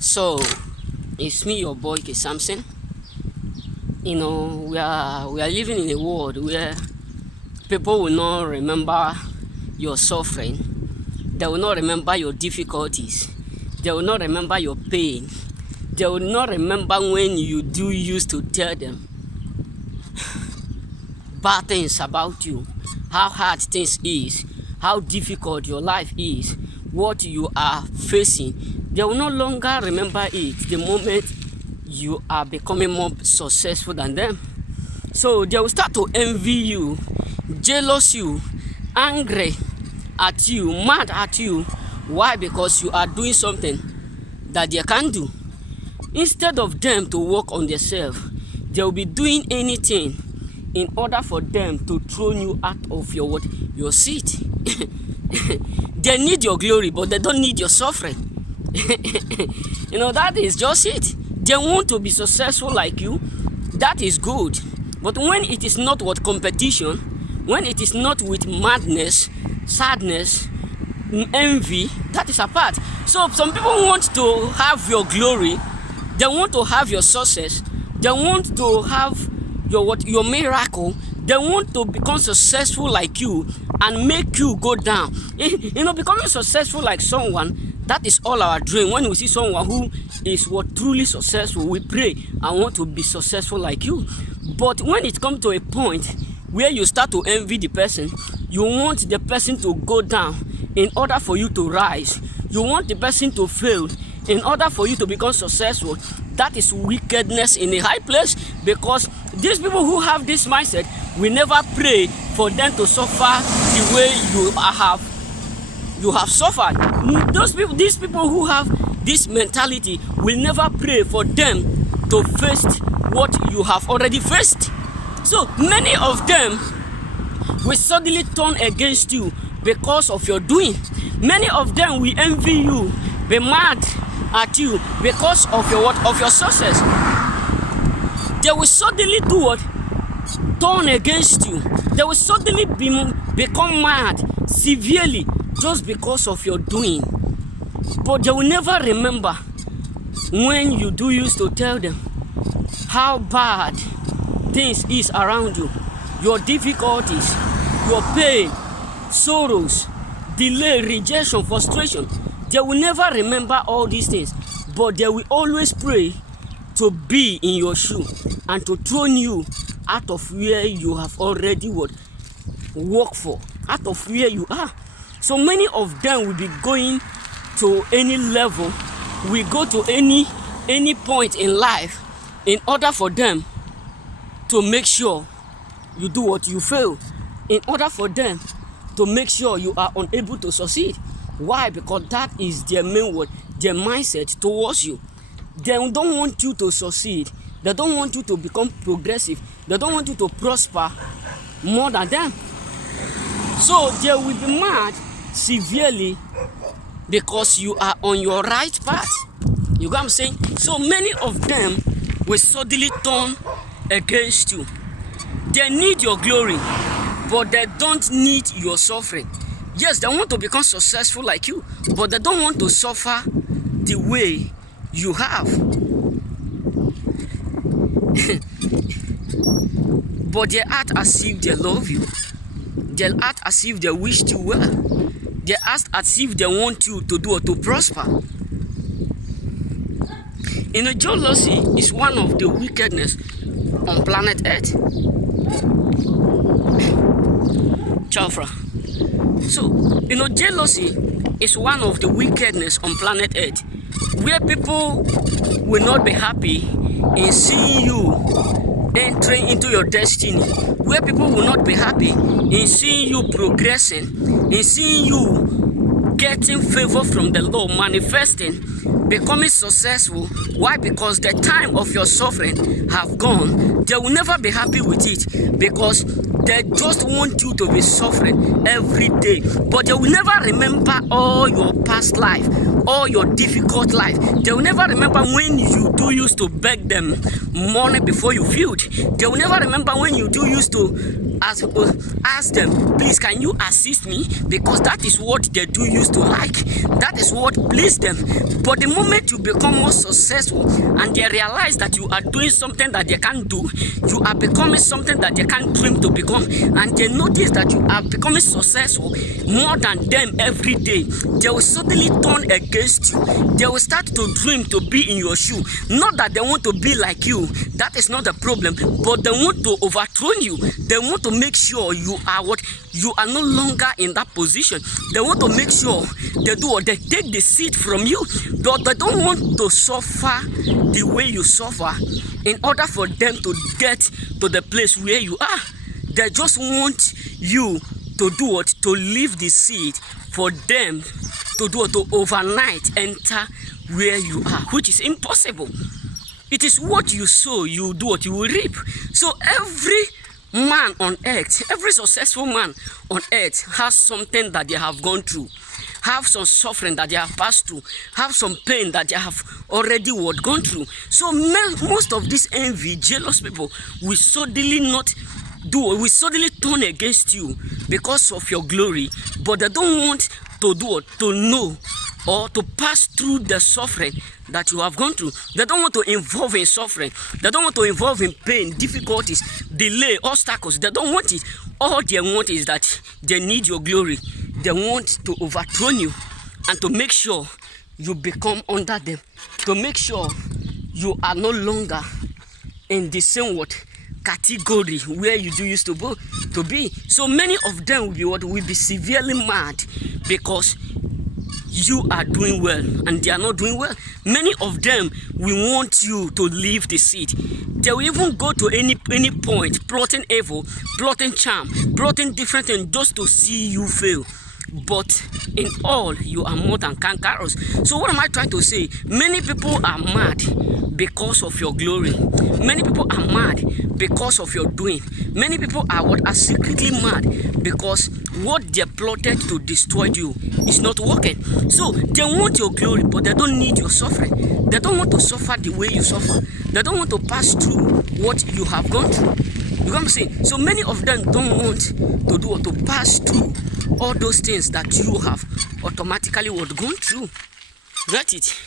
So it's me, your boy K Samson. We are living in a world where people will not remember your suffering. They will not remember your difficulties. They will not remember your pain. They will not remember when you used to tell them bad things about you, how hard things is, how difficult your life is, what you are facing. They will no longer remember it the moment you are becoming more successful than them. So they will start to envy you, jealous you, angry at you, mad at you. Why? Because you are doing something that they can't do. Instead of them to work on themselves, they will be doing anything in order for them to throw you out of your seat. They need your glory, but they don't need your suffering. That is just it. They want to be successful like you. That is good. But when it is not with competition, when it is not with madness, sadness, envy, that is apart. So some people want to have your glory. They want to have your success. They want to have your miracle. They want to become successful like you and make you go down. Becoming successful like someone, that is all our dream. When we see someone who is truly successful, we pray and want to be successful like you. But when it comes to a point where you start to envy the person, you want the person to go down in order for you to rise. You want the person to fail in order for you to become successful. That is wickedness in a high place, because these people who have this mindset will never pray for them to suffer the way you have suffered. These people who have this mentality will never pray for them to face what you have already faced. So many of them will suddenly turn against you because of your doing. Many of them will envy you, be mad at you because of your success. They will suddenly do what? Turn against you. They will suddenly become mad severely just because of your doing. But they will never remember when you used to tell them how bad things is around you, your difficulties, your pain, sorrows, delay, rejection, frustration. They will never remember all these things, but they will always pray to be in your shoe and to throw you out of where you have already worked for, out of where you are. So many of them will be going to any level, will go to any point in life in order for them to make sure you do what you fail, in order for them to make sure you are unable to succeed. Why? Because that is their main their mindset towards you. They don't want you to succeed. They don't want you to become progressive. They don't want you to prosper more than them. So they will be mad severely because you are on your right path. You get what I'm saying? So many of them will suddenly turn against you. They need your glory, but they don't need your suffering. Yes, they want to become successful like you, but they don't want to suffer the way you have. But they act as if they love you. They act as if they wish you well. They act as if they want you to do or to prosper. Jealousy is one of the wickedness on planet Earth. Chafra. So, jealousy is one of the wickedness on planet Earth, where people will not be happy in seeing you entering into your destiny, where people will not be happy in seeing you progressing, in seeing you getting favor from the Lord, manifesting, becoming successful. Why? Because the time of your suffering have gone. They will never be happy with it, because they just want you to be suffering every day. But they will never remember all your past life, all your difficult life. They will never remember when you do used to beg them money before you failed. They will never remember when you do used to ask them, please can you assist me, because that is what they do used to like. That is what pleased them. But the moment you become more successful and they realize that you are doing something that they can't do, you are becoming something that they can't dream to become, and they notice that you are becoming successful more than them every day, they will suddenly turn against you. They will start to dream to be in your shoe. Not that they want to be like you, that is not the problem, but they want to overthrow you. They want to make sure you are what? You are no longer in that position. They want to make sure they do what? They take the seat from you. But they don't want to suffer the way you suffer in order for them to get to the place where you are. They just want you to do what? To leave the seat for them to do what? To overnight enter where you are, which is impossible. It is what you sow, you do what you will reap. So every man on earth, every successful man on earth has something that they have gone through, have some suffering that they have passed through, have some pain that they have already gone through. So most of this envy, jealous people will suddenly turn against you because of your glory, but they don't want to do it, to know or to pass through the suffering that you have gone through. They don't want to involve in suffering. They don't want to involve in pain, difficulties, delay, obstacles. They don't want it. All they want is that they need your glory. They want to overthrow you and to make sure you become under them, to make sure you are no longer in the same category where you do used to be. So many of them will be severely mad because you are doing well and they are not doing well. Many of them will want you to leave the seat. They will even go to any point, plotting evil, plotting charm, plotting different things just to see you fail. But in all, you are more than conquerors. So what am I trying to say? Many people are mad because of your glory. Many people are mad because of your doing. Many people are secretly mad because what they plotted to destroy you is not working. So they want your glory, but they don't need your suffering. They don't want to suffer the way you suffer. They don't want to pass through what you have gone through. You know what I'm saying? So many of them don't want to do or to pass through all those things that you have automatically gone through. That's it.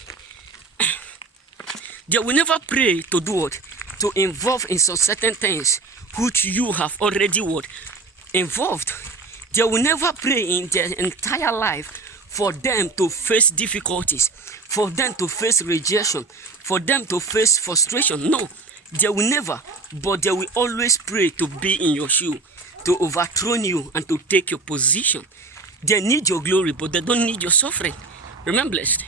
They will never pray to do what? To involve in some certain things which you have already involved. They will never pray in their entire life for them to face difficulties, for them to face rejection, for them to face frustration. No, they will never, but they will always pray to be in your shoe, to overthrow you and to take your position. They need your glory, but they don't need your suffering. Remember, blessed.